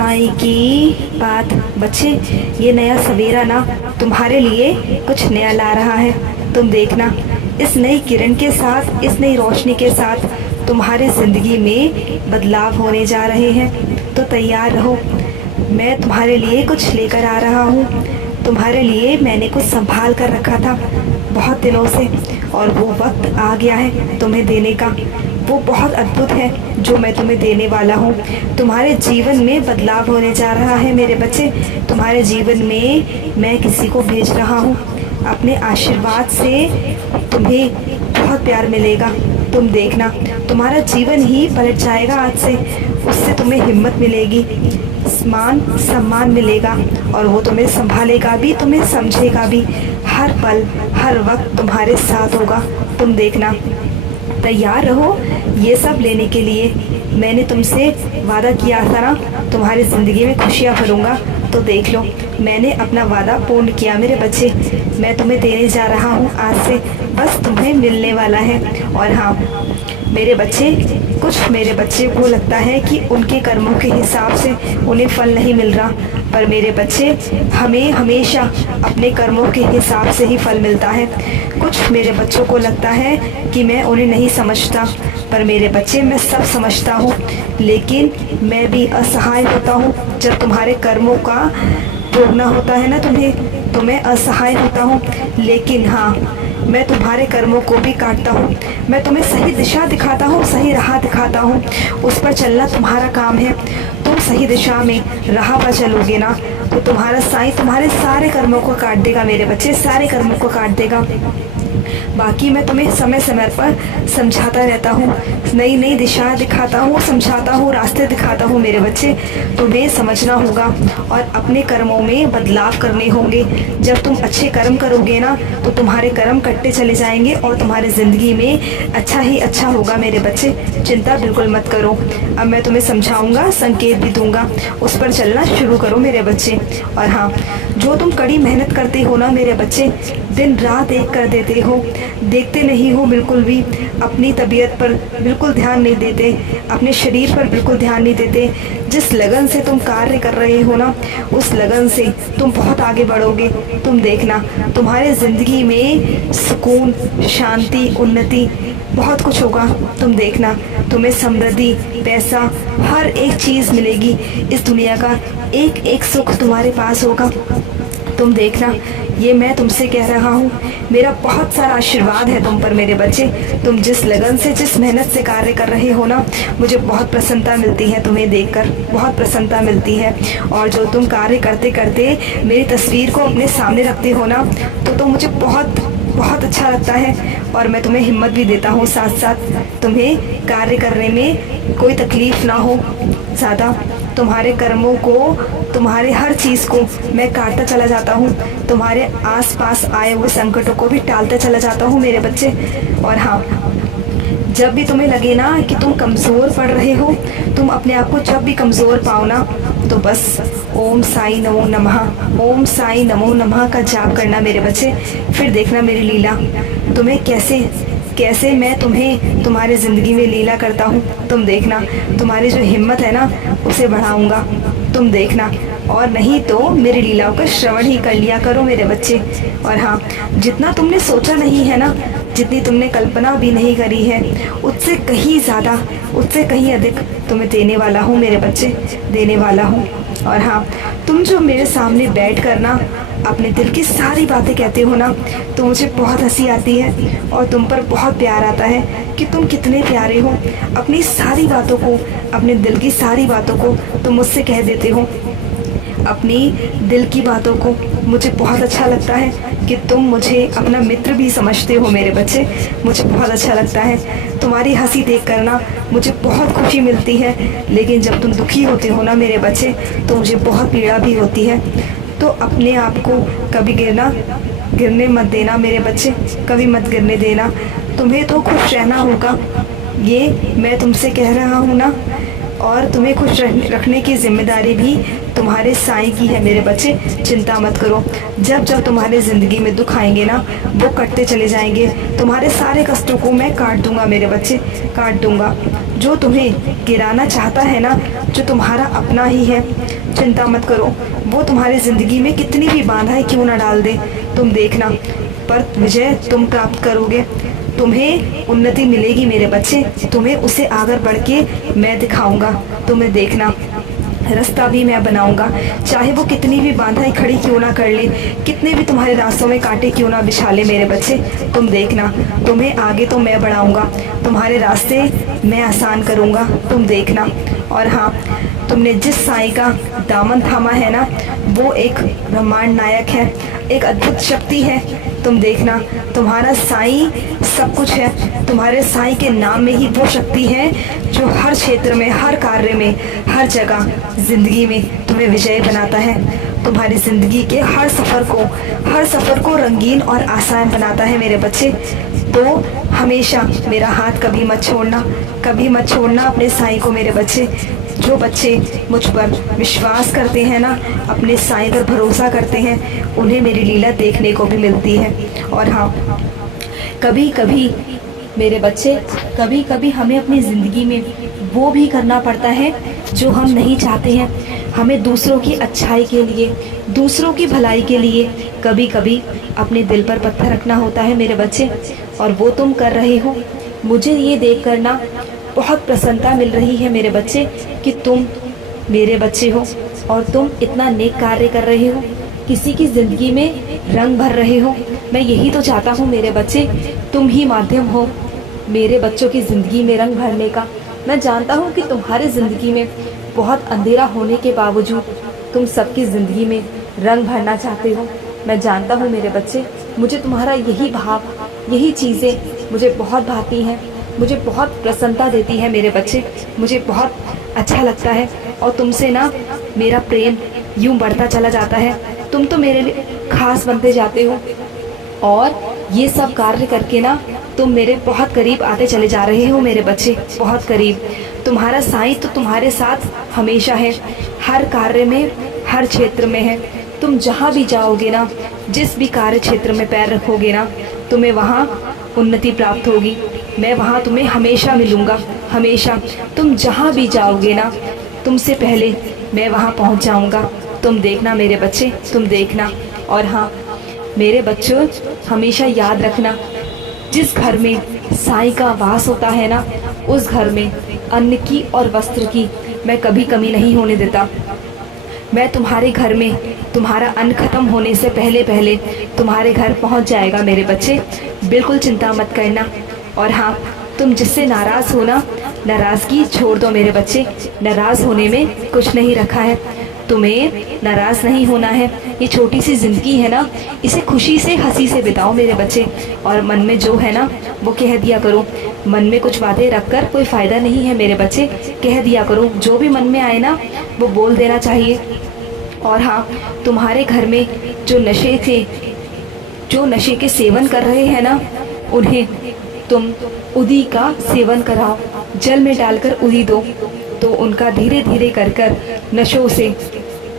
साईं की बात। बच्चे, ये नया सवेरा ना तुम्हारे लिए कुछ नया ला रहा है। तुम देखना, इस नई किरण के साथ, इस नई रोशनी के साथ तुम्हारे ज़िंदगी में बदलाव होने जा रहे हैं। तो तैयार रहो, मैं तुम्हारे लिए कुछ लेकर आ रहा हूँ। तुम्हारे लिए मैंने कुछ संभाल कर रखा था बहुत दिनों से, और वो वक्त आ गया है तुम्हें देने का। वो बहुत अद्भुत है जो मैं तुम्हें देने वाला हूँ। तुम्हारे जीवन में बदलाव होने जा रहा है मेरे बच्चे। तुम्हारे जीवन में मैं किसी को भेज रहा हूँ। अपने आशीर्वाद से तुम्हें बहुत प्यार मिलेगा। तुम देखना, तुम्हारा जीवन ही पलट जाएगा आज से। उससे तुम्हें हिम्मत मिलेगी, मान सम्मान मिलेगा, और वो तुम्हें संभालेगा भी, तुम्हें समझेगा भी। हर पल हर वक्त तुम्हारे साथ होगा। तुम देखना, तैयार रहो ये सब लेने के लिए। मैंने तुमसे वादा किया था ना, तुम्हारी ज़िंदगी में खुशियाँ भरूंगा। तो देख लो, मैंने अपना वादा पूर्ण किया मेरे बच्चे। मैं तुम्हें देने जा रहा हूँ आज से, बस तुम्हें मिलने वाला है। और हाँ मेरे बच्चे, कुछ मेरे बच्चे को लगता है कि उनके कर्मों के हिसाब से उन्हें फल नहीं मिल रहा, पर मेरे बच्चे, हमें हमेशा अपने कर्मों के हिसाब से ही फल मिलता है। कुछ मेरे बच्चों को लगता है कि मैं उन्हें नहीं समझता, पर मेरे बच्चे, मैं सब समझता हूँ। लेकिन मैं भी असहाय होता हूँ जब तुम्हारे कर्मों का भोगना होता है ना तुम्हें, तो मैं असहाय होता हूँ। लेकिन हाँ, मैं तुम्हारे कर्मों को भी काटता हूँ। मैं तुम्हें सही दिशा दिखाता हूँ, सही राह दिखाता हूँ। उस पर चलना तुम्हारा काम है। तुम सही दिशा में राह पर चलोगे ना, तो तुम्हारा साईं तुम्हारे सारे कर्मों को काट देगा मेरे बच्चे, सारे कर्मों को काट देगा। बाकी मैं तुम्हें समय समय पर समझाता रहता हूँ, नई नई दिशा दिखाता हूँ, समझाता हूँ, रास्ते दिखाता हूँ मेरे बच्चे। तुम्हें समझना होगा और अपने कर्मों में बदलाव करने होंगे। जब तुम अच्छे कर्म करोगे ना, तो तुम्हारे कर्म कटते चले जाएंगे और तुम्हारी ज़िंदगी में अच्छा ही अच्छा होगा मेरे बच्चे। चिंता बिल्कुल मत करो। अब मैं तुम्हें समझाऊँगा, संकेत भी दूँगा, उस पर चलना शुरू करो मेरे बच्चे। और हाँ, जो तुम कड़ी मेहनत करते हो ना मेरे बच्चे, दिन रात एक कर देते हो, देखते नहीं हो बिल्कुल भी, अपनी तबीयत पर बिल्कुल ध्यान नहीं देते, अपने शरीर पर बिल्कुल ध्यान नहीं देते। जिस लगन से तुम कार्य कर रहे हो ना, उस लगन से तुम बहुत आगे बढ़ोगे। तुम देखना, तुम्हारे ज़िंदगी में सुकून, शांति, उन्नति बहुत कुछ होगा। तुम देखना, तुम्हें समृद्धि, पैसा, हर एक चीज़ मिलेगी। इस दुनिया का एक एक सुख तुम्हारे पास होगा। तुम देखना, ये मैं तुमसे कह रहा हूँ। मेरा बहुत सारा आशीर्वाद है तुम पर मेरे बच्चे। तुम जिस लगन से, जिस मेहनत से कार्य कर रहे हो ना, मुझे बहुत प्रसन्नता मिलती है तुम्हें देखकर, बहुत प्रसन्नता मिलती है। और जो तुम कार्य करते करते मेरी तस्वीर को अपने सामने रखते हो ना, तो मुझे बहुत बहुत अच्छा लगता है। और मैं तुम्हें हिम्मत भी देता हूँ, साथ साथ तुम्हें कार्य करने में कोई तकलीफ़ ना हो ज़्यादा। तुम्हारे कर्मों को, तुम्हारे हर चीज़ को मैं काटता चला जाता हूँ। तुम्हारे आसपास आए हुए संकटों को भी टालता चला जाता हूँ मेरे बच्चे। और हाँ, जब भी तुम्हें लगे ना कि तुम कमज़ोर पड़ रहे हो, तुम अपने आप को जब भी कमज़ोर पाओ ना, तो बस ओम साई नमो नमः, ओम साई नमो नमः का जाप करना मेरे बच्चे। फिर देखना मेरी लीला, तुम्हें कैसे कैसे मैं तुम्हें तुम्हारी ज़िंदगी में लीला करता हूँ। तुम देखना, तुम्हारी जो हिम्मत है ना, उसे बढ़ाऊँगा। तुम देखना, और नहीं तो मेरी लीलाओं का श्रवण ही कर लिया करो मेरे बच्चे। और हाँ, जितना तुमने सोचा नहीं है ना, जितनी तुमने कल्पना भी नहीं करी है, उससे कहीं ज़्यादा, उससे कहीं अधिक तुम्हें देने वाला हूँ मेरे बच्चे, देने वाला हूँ। और हाँ, तुम जो मेरे सामने बैठ कर ना अपने दिल की सारी बातें कहते हो ना, तो मुझे बहुत हंसी आती है और तुम पर बहुत प्यार आता है कि तुम कितने प्यारे हो। अपनी सारी बातों को, अपने दिल की सारी बातों को तुम मुझसे कह देते हो, अपनी दिल की बातों को। मुझे बहुत अच्छा लगता है कि तुम मुझे अपना मित्र भी समझते हो मेरे बच्चे। मुझे बहुत अच्छा लगता है तुम्हारी हंसी देख कर ना, मुझे बहुत खुशी मिलती है। लेकिन जब तुम दुखी होते हो ना मेरे बच्चे, तो मुझे बहुत पीड़ा भी होती है। तो अपने आप को कभी गिरने मत देना मेरे बच्चे, कभी मत गिरने देना। तुम्हें तो खुश रहना होगा, ये मैं तुमसे कह रहा हूँ ना। और तुम्हें खुश रखने की जिम्मेदारी भी तुम्हारे साईं की है मेरे बच्चे। चिंता मत करो, जब जब तुम्हारे ज़िंदगी में दुख आएंगे ना, वो कटते चले जाएंगे। तुम्हारे सारे कष्टों को मैं काट दूंगा मेरे बच्चे, काट दूंगा। जो तुम्हें गिराना चाहता है ना, जो तुम्हारा अपना ही है, चिंता मत करो, वो तुम्हारी ज़िंदगी में कितनी भी बाधाएं क्यों ना डाल दे, तुम देखना, पर विजय तुम प्राप्त करोगे, तुम्हें उन्नति मिलेगी मेरे बच्चे, तुम्हें उसे आगे बढ़ के मैं दिखाऊंगा, तुम्हें देखना, रास्ता भी मैं बनाऊंगा, चाहे वो कितनी भी बाधाएं खड़ी क्यों ना कर ले, कितने भी तुम्हारे रास्तों में कांटे क्यों ना बिछा ले मेरे बच्चे, तुम देखना, तुम्हें आगे तो मैं बढ़ाऊंगा, तुम्हारे रास्ते मैं आसान करूंगा, तुम देखना। और हाँ, तुमने जिस साईं का दामन थामा है ना, वो एक ब्रह्मांड नायक है, एक अद्भुत शक्ति है, तुम देखना, तुम्हारा साईं सब कुछ है, तुम्हारे साईं के नाम में ही वो शक्ति है जो हर क्षेत्र में, हर कार्य में, हर जगह ज़िंदगी में तुम्हें विजय बनाता है, तुम्हारी ज़िंदगी के हर सफ़र को रंगीन और आसान बनाता है मेरे बच्चे। तो हमेशा मेरा हाथ कभी मत छोड़ना अपने साईं को मेरे बच्चे। जो बच्चे मुझ पर विश्वास करते हैं ना, अपने साईं पर भरोसा करते हैं, उन्हें मेरी लीला देखने को भी मिलती है। और हाँ, कभी कभी मेरे बच्चे, कभी कभी हमें अपनी ज़िंदगी में वो भी करना पड़ता है जो हम नहीं चाहते हैं, हमें दूसरों की अच्छाई के लिए, दूसरों की भलाई के लिए कभी कभी अपने दिल पर पत्थर रखना होता है मेरे बच्चे, और वो तुम कर रहे हो। मुझे ये देख कर ना बहुत प्रसन्नता मिल रही है मेरे बच्चे कि तुम मेरे बच्चे हो और तुम इतना नेक कार्य कर रहे हो, किसी की ज़िंदगी में रंग भर रहे हो। मैं यही तो चाहता हूँ मेरे बच्चे, तुम ही माध्यम हो मेरे बच्चों की ज़िंदगी में रंग भरने का। मैं जानता हूँ कि तुम्हारे ज़िंदगी में बहुत अंधेरा होने के बावजूद तुम सबकी ज़िंदगी में रंग भरना चाहते हो। मैं जानता हूँ मेरे बच्चे, मुझे तुम्हारा यही भाव, यही चीज़ें मुझे बहुत भाती हैं, मुझे बहुत प्रसन्नता देती है मेरे बच्चे, मुझे बहुत अच्छा लगता है। और तुमसे ना मेरा प्रेम यूँ बढ़ता चला जाता है, तुम तो मेरे लिए खास बनते जाते हो, और ये सब कार्य करके ना तुम मेरे बहुत करीब आते चले जा रहे हो मेरे बच्चे, बहुत करीब। तुम्हारा साईं तो तुम्हारे साथ हमेशा है, हर कार्य में, हर क्षेत्र में है। तुम जहाँ भी जाओगे ना, जिस भी कार्य क्षेत्र में पैर रखोगे ना, तुम्हें वहाँ उन्नति प्राप्त होगी। मैं वहाँ तुम्हें हमेशा मिलूँगा, हमेशा। तुम जहाँ भी जाओगे ना, तुमसे पहले मैं वहाँ पहुँच जाऊँगा, तुम देखना मेरे बच्चे, तुम देखना। और हाँ मेरे बच्चों, हमेशा याद रखना, जिस घर में साईं का वास होता है ना, उस घर में अन्न की और वस्त्र की मैं कभी कमी नहीं होने देता। मैं तुम्हारे घर में, तुम्हारा अन्न खत्म होने से पहले पहले तुम्हारे घर पहुंच जाएगा मेरे बच्चे, बिल्कुल चिंता मत करना। और हाँ, तुम जिससे नाराज़ हो ना, नाराज़गी छोड़ दो मेरे बच्चे, नाराज़ होने में कुछ नहीं रखा है, तुम्हें नाराज़ नहीं होना है। ये छोटी सी ज़िंदगी है ना, इसे खुशी से, हंसी से बिताओ मेरे बच्चे। और मन में जो है ना वो कह दिया करो, मन में कुछ बातें रखकर कोई फ़ायदा नहीं है मेरे बच्चे, कह दिया करो, जो भी मन में आए ना वो बोल देना चाहिए। और हाँ, तुम्हारे घर में जो नशे के सेवन कर रहे हैं ना, उन्हें तुम उदी का सेवन कराओ, जल में डालकर उदी दो, तो उनका धीरे धीरे कर नशों से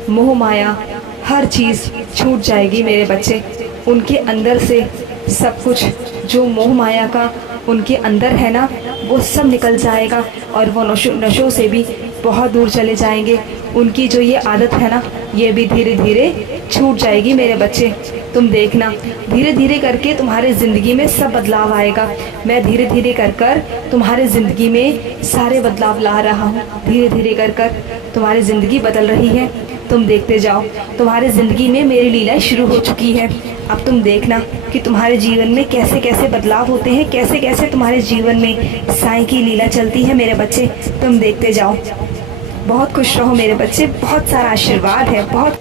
मोह माया हर चीज़ छूट जाएगी मेरे बच्चे। उनके अंदर से सब कुछ जो मोह माया का उनके अंदर है ना, वो सब निकल जाएगा, और वो नशों से भी बहुत दूर चले जाएंगे। उनकी जो ये आदत है ना, ये भी धीरे धीरे छूट जाएगी मेरे बच्चे, तुम देखना। धीरे धीरे करके तुम्हारे ज़िंदगी में सब बदलाव आएगा। मैं धीरे धीरे कर तुम्हारे ज़िंदगी में सारे बदलाव ला रहा हूँ, धीरे धीरे कर तुम्हारी ज़िंदगी बदल रही है, तुम देखते जाओ। तुम्हारे ज़िंदगी में मेरी लीला शुरू हो चुकी है, अब तुम देखना कि तुम्हारे जीवन में कैसे कैसे बदलाव होते हैं, कैसे कैसे तुम्हारे जीवन में साईं की लीला चलती है मेरे बच्चे, तुम देखते जाओ। बहुत खुश रहो मेरे बच्चे, बहुत सारा आशीर्वाद है, बहुत